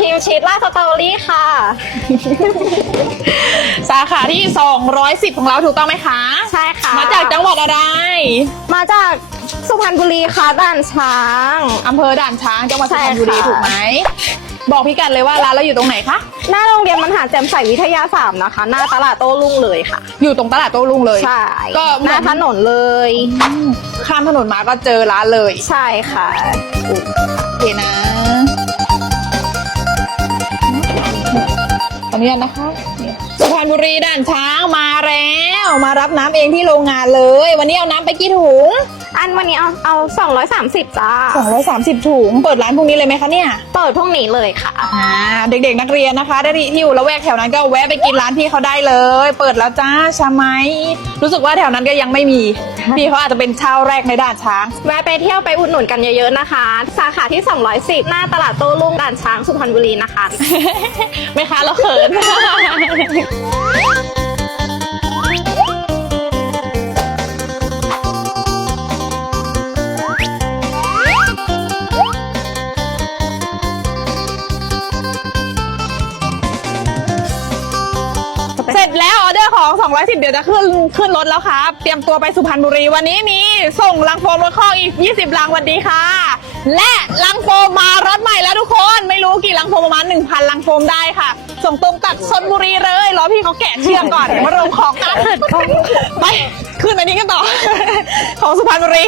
ฮิวชีสราดสตรอเบอรี่ค่ะ สาขาที่ 210 ของเราถูกต้องไหมคะ ใช่ค่ะ มาจากจังหวัดอะไร มาจากสุพรรณบุรีค่ะด่านช้างอำเภอด่านช้างจังหวัดสุพรรณบุรีใช่ค่ะถูกไหม บอกพี่กัดเลยว่าร้านเราอยู่ตรงไหนคะ หน้าโรงเรียนมันหาแจ่มใสวิทยาสามนะคะ หน้าตลาดโต้รุ่งเลยค่ะ อยู่ตรงตลาดโต้รุ่งเลย ใช่ ก็หน้าถนนเลย ข้ามถนนมาก็เจอร้านเลย ใช่ค่ะโอเคนะ อนุญาตนะคะ บุรีด่านช้างมาแล้ว มารับน้ำเองที่โรงงานเลย วันนี้เอาน้ำไปกี่ถุง อันวันนี้เอาเอา230จ้า230 ถุง เปิดร้านพรุ่งนี้เลยไหมคะเนี่ย เปิดพรุ่งนี้เลยค่ะ อ่า เด็กๆนักเรียนนะคะได้ที่อยู่ละแวกแถวนั้นก็แวะไปกินร้านพี่เขาได้เลย เปิดแล้วจ้าชาไหมรู้สึกว่าแถวนั้นก็ยังไม่มี พี่เขาอาจจะเป็นเช้าแรกในด่านช้าง แวะไปเที่ยวไปอุดหนุนกันเยอะๆนะคะ สาขาที่ 210 หน้าตลาดโต้รุ่งด่านช้างสุพรรณบุรีนะคะ ไม่ค้าเราเขิน เสร็จแล้วออเดอร์ของ 210 เดี๋ยวจะขึ้นขึ้นรถแล้วครับ เตรียมตัวไปสุพรรณบุรีวันนี้มีส่งลังโฟมรถข้องอีก 20 ลังวันดีค่ะ และลังโฟมมารถใหม่แล้วทุกคน ไม่รู้กี่ลังโฟมประมาณ 1,000 ลังโฟมได้ค่ะ ส่งตรงจากชนบุรีเลยรอพี่เขาแกะเชือกก่อนเดี๋ยวมาลงของกันไปขึ้นอันนี้กันต่อ ของสุพรรณบุรี